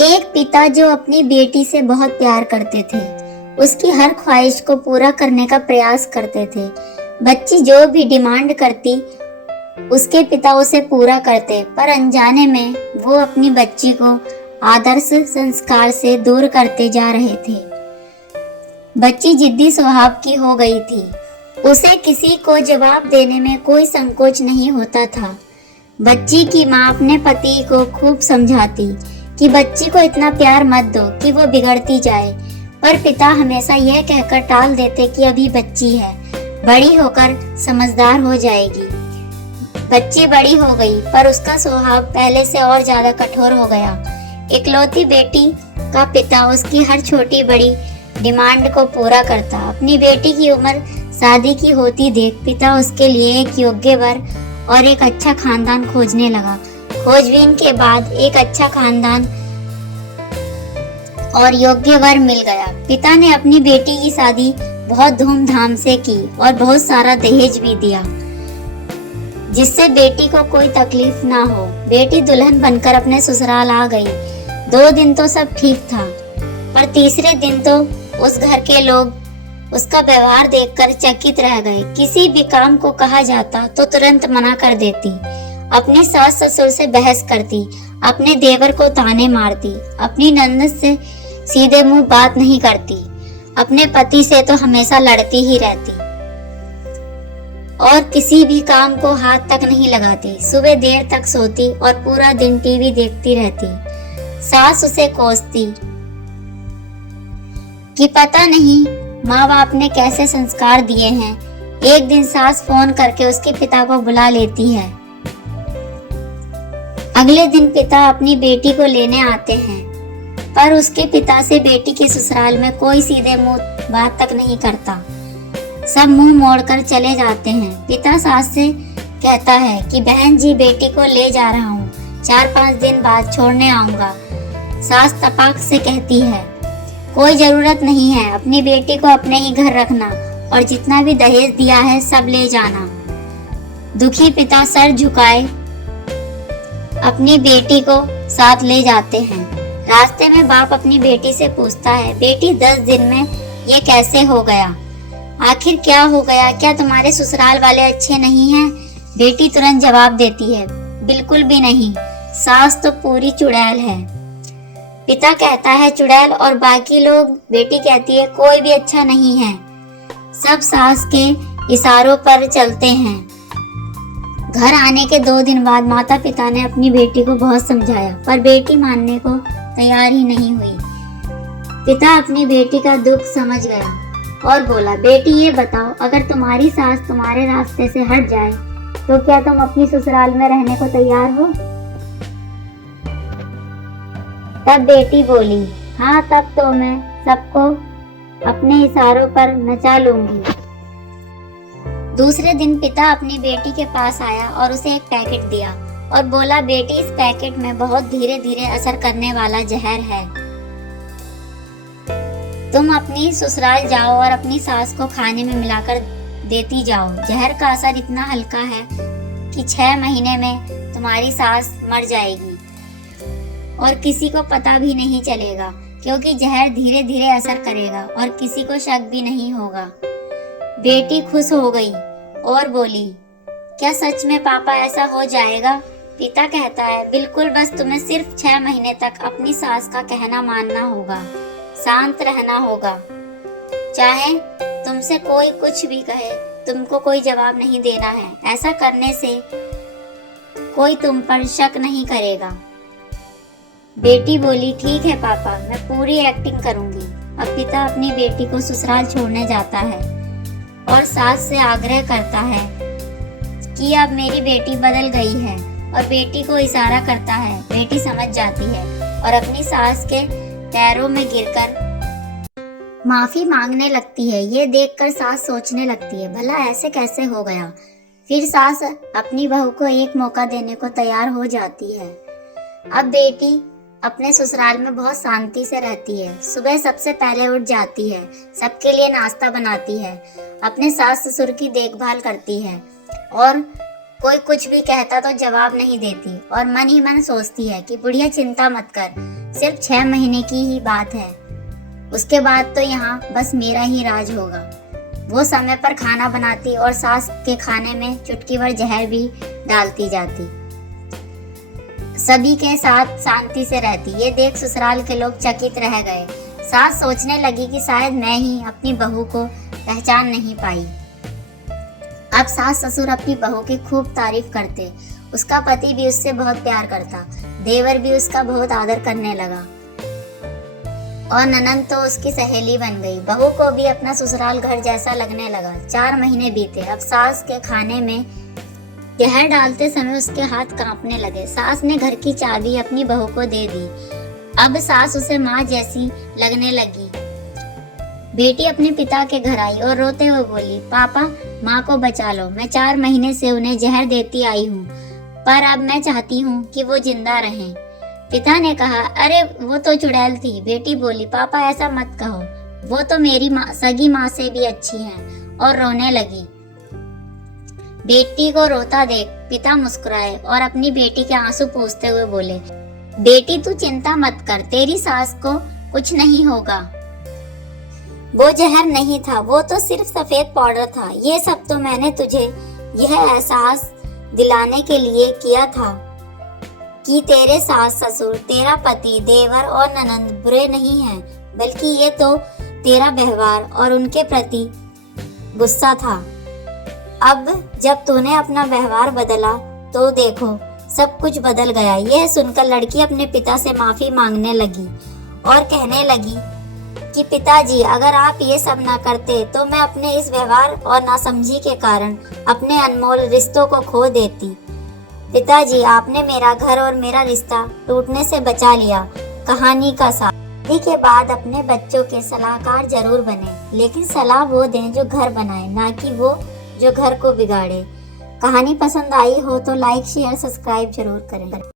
एक पिता जो अपनी बेटी से बहुत प्यार करते थे, उसकी हर ख्वाहिश को पूरा करने का प्रयास करते थे। बच्ची जो भी डिमांड करती, उसके पिता उसे पूरा करते, पर अनजाने में वो अपनी बच्ची को आदर्श संस्कार से दूर करते जा रहे थे। बच्ची जिद्दी स्वभाव की हो गई थी। उसे किसी को जवाब देने में कोई संकोच नहीं होता था। बच्ची की माँ अपने पति को खूब समझाती कि बच्ची को इतना प्यार मत दो कि वो बिगड़ती जाए, पर पिता हमेशा यह कहकर टाल देते कि अभी बच्ची है, बड़ी होकर समझदार हो जाएगी। बच्ची बड़ी हो गई, पर उसका स्वभाव पहले से और ज्यादा कठोर हो गया। इकलौती बेटी का पिता उसकी हर छोटी बड़ी डिमांड को पूरा करता। अपनी बेटी की उम्र शादी की होती देख पिता उसके लिए एक योग्य वर और एक अच्छा खानदान खोजने लगा। खोजबीन के बाद एक अच्छा खानदान और योग्य वर मिल गया। पिता ने अपनी बेटी की शादी बहुत धूमधाम से की और बहुत सारा दहेज भी दिया, जिससे बेटी को कोई तकलीफ ना हो। बेटी दुल्हन बनकर अपने ससुराल आ गई। 2 दिन तो सब ठीक था, पर तीसरे दिन तो उस घर के लोग उसका व्यवहार देखकर चकित रह गए। किसी भी काम को कहा जाता तो तुरंत मना कर देती, अपनी सास ससुर से बहस करती, अपने देवर को ताने मारती, अपनी ननद से सीधे मुंह बात नहीं करती, अपने पति से तो हमेशा लड़ती ही रहती और किसी भी काम को हाथ तक नहीं लगाती। सुबह देर तक सोती और पूरा दिन टीवी देखती रहती। सास उसे कोसती कि पता नहीं माँ बाप ने कैसे संस्कार दिए हैं। एक दिन सास फोन करके उसके पिता को बुला लेती है। अगले दिन पिता अपनी बेटी को लेने आते हैं, पर उसके पिता से बेटी के ससुराल में कोई सीधे मुंह बात तक नहीं करता। सब मुंह मोड़कर चले जाते हैं। पिता सास से कहता है कि बहन जी, बेटी को ले जा रहा हूँ, 4-5 दिन बाद छोड़ने आऊंगा। सास तपाक से कहती है, कोई जरूरत नहीं है, अपनी बेटी को अपने ही घर रखना और जितना भी दहेज दिया है सब ले जाना। दुखी पिता सर झुकाए अपनी बेटी को साथ ले जाते हैं। रास्ते में बाप अपनी बेटी से पूछता है, बेटी 10 दिन में ये कैसे हो गया? आखिर क्या हो गया? क्या तुम्हारे ससुराल वाले अच्छे नहीं हैं? बेटी तुरंत जवाब देती है, बिल्कुल भी नहीं, सास तो पूरी चुड़ैल है। पिता कहता है, चुड़ैल और बाकी लोग? बेटी कहती है, कोई भी अच्छा नहीं है, सब सास के इशारों पर चलते हैं। घर आने के 2 दिन बाद माता पिता ने अपनी बेटी को बहुत समझाया, पर बेटी मानने को तैयार ही नहीं हुई। पिता अपनी बेटी का दुख समझ गया और बोला, बेटी ये बताओ, अगर तुम्हारी सास तुम्हारे रास्ते से हट जाए तो क्या तुम अपनी ससुराल में रहने को तैयार हो? तब बेटी बोली, हाँ, तब तो मैं सबको अपने इशारों पर नचा लूंगी। दूसरे दिन पिता अपनी बेटी के पास आया और उसे एक पैकेट दिया और बोला, बेटी, इस पैकेट में बहुत धीरे धीरे असर करने वाला जहर है। तुम अपनी ससुराल जाओ और अपनी सास को खाने में मिलाकर देती जाओ। जहर का असर इतना हल्का है कि 6 महीने में तुम्हारी सास मर जाएगी और किसी को पता भी नहीं चलेगा, क्योंकि जहर धीरे धीरे असर करेगा और किसी को शक भी नहीं होगा। बेटी खुश हो गई और बोली, क्या सच में पापा ऐसा हो जाएगा? पिता कहता है, बिल्कुल, बस तुम्हें सिर्फ 6 महीने तक अपनी सास का कहना मानना होगा, शांत रहना होगा। चाहे तुमसे कोई कुछ भी कहे, तुमको कोई जवाब नहीं देना है। ऐसा करने से कोई तुम पर शक नहीं करेगा। बेटी बोली, ठीक है पापा, मैं पूरी एक्टिंग करूंगी। अब पिता अपनी बेटी को ससुराल छोड़ने जाता है और सास से आग्रह करता है कि अब मेरी बेटी बदल गई है, और बेटी को इशारा करता है। बेटी समझ जाती है और अपनी सास के पैरों में गिरकर माफी मांगने लगती है। ये देखकर सास सोचने लगती है, भला ऐसे कैसे हो गया। फिर सास अपनी बहू को एक मौका देने को तैयार हो जाती है। अब बेटी अपने ससुराल में बहुत शांति से रहती है। सुबह सबसे पहले उठ जाती है, सबके लिए नाश्ता बनाती है, अपने सास ससुर की देखभाल करती है और कोई कुछ भी कहता तो जवाब नहीं देती और मन ही मन सोचती है कि बुढ़िया चिंता मत कर, सिर्फ 6 महीने की ही बात है, उसके बाद तो यहाँ बस मेरा ही राज होगा। वो समय पर खाना बनाती और सास के खाने में चुटकी भर जहर भी डालती जाती। सभी के साथ शांति से रहती। ये देख ससुराल के लोग चकित रह गए। सास सोचने लगी कि शायद मैं ही अपनी बहू को पहचान नहीं पाई। अब सास ससुर अपनी बहू की खूब तारीफ करते। उसका पति भी उससे बहुत प्यार करता। देवर भी उसका बहुत आदर करने लगा और ननंद तो उसकी सहेली बन गई। बहू को भी अपना ससुराल घर जैसा लगने लगा। 4 महीने बीते। अब सास के खाने में जहर डालते समय उसके हाथ कांपने लगे। सास ने घर की चाबी अपनी बहू को दे दी। अब सास उसे माँ जैसी लगने लगी। बेटी अपने पिता के घर आई और रोते हुए बोली, पापा माँ को बचा लो, मैं 4 महीने से उन्हें जहर देती आई हूँ, पर अब मैं चाहती हूँ कि वो जिंदा रहें। पिता ने कहा, अरे वो तो चुड़ैल थी। बेटी बोली, पापा ऐसा मत कहो, वो तो मेरी सगी माँ से भी अच्छी है, और रोने लगी। बेटी को रोता देख पिता मुस्कुराए और अपनी बेटी के आंसू पोंछते हुए बोले, बेटी तू चिंता मत कर, तेरी सास को कुछ नहीं होगा। वो जहर नहीं था, वो तो सिर्फ सफेद पाउडर था। ये सब तो मैंने तुझे यह एहसास दिलाने के लिए किया था कि तेरे सास ससुर, तेरा पति, देवर और ननंद बुरे नहीं हैं, बल्कि ये तो तेरा व्यवहार और उनके प्रति गुस्सा था। अब जब तूने अपना व्यवहार बदला तो देखो सब कुछ बदल गया। यह सुनकर लड़की अपने पिता से माफी मांगने लगी और कहने लगी कि पिताजी, अगर आप ये सब ना करते तो मैं अपने इस व्यवहार और नासमझी के कारण अपने अनमोल रिश्तों को खो देती। पिताजी, आपने मेरा घर और मेरा रिश्ता टूटने से बचा लिया। कहानी का सार के बाद अपने बच्चों के सलाहकार जरूर बने, लेकिन सलाह वो दें जो घर बनाए, ना कि वो जो घर को बिगाड़े। कहानी पसंद आई हो तो लाइक, शेयर, सब्सक्राइब जरूर करें।